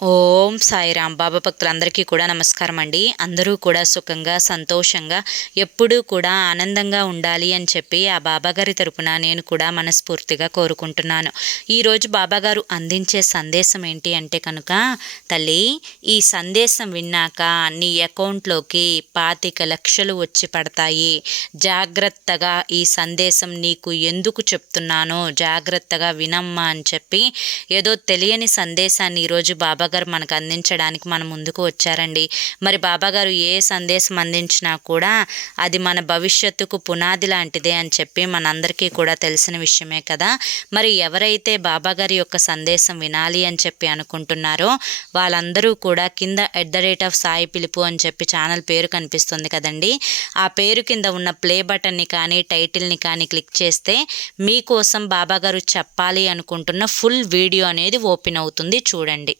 ఓం సాయిరాం. బాబా భక్తులందరికీ కూడా నమస్కారం అండి. అందరూ కూడా సుఖంగా సంతోషంగా ఎప్పుడూ కూడా ఆనందంగా ఉండాలి అని చెప్పి ఆ బాబాగారి తరపున నేను కూడా మనస్ఫూర్తిగా కోరుకుంటున్నాను. ఈరోజు బాబాగారు అందించే సందేశం ఏంటి అంటే కనుక, తల్లి ఈ సందేశం విన్నాక నీ అకౌంట్లోకి 25,00,000 వచ్చి పడతాయి. జాగ్రత్తగా ఈ సందేశం నీకు ఎందుకు చెప్తున్నానో జాగ్రత్తగా వినమ్మా అని చెప్పి ఏదో తెలియని సందేశాన్ని ఈరోజు బాబాగారు మనకు అందించడానికి మన ముందుకు వచ్చారండి. మరి బాబాగారు ఏ సందేశం అందించినా కూడా అది మన భవిష్యత్తుకు పునాది లాంటిదే అని చెప్పి మనందరికీ కూడా తెలిసిన విషయమే కదా. మరి ఎవరైతే బాబాగారి యొక్క సందేశం వినాలి అని చెప్పి అనుకుంటున్నారో వాళ్ళందరూ కూడా కింద @సాయి పిలుపు అని చెప్పి ఛానల్ పేరు కనిపిస్తుంది కదండి. ఆ పేరు కింద ఉన్న ప్లే బటన్ని కానీ టైటిల్ని కానీ క్లిక్ చేస్తే మీకోసం బాబాగారు చెప్పాలి అనుకుంటున్న ఫుల్ వీడియో అనేది ఓపెన్ అవుతుంది, చూడండి.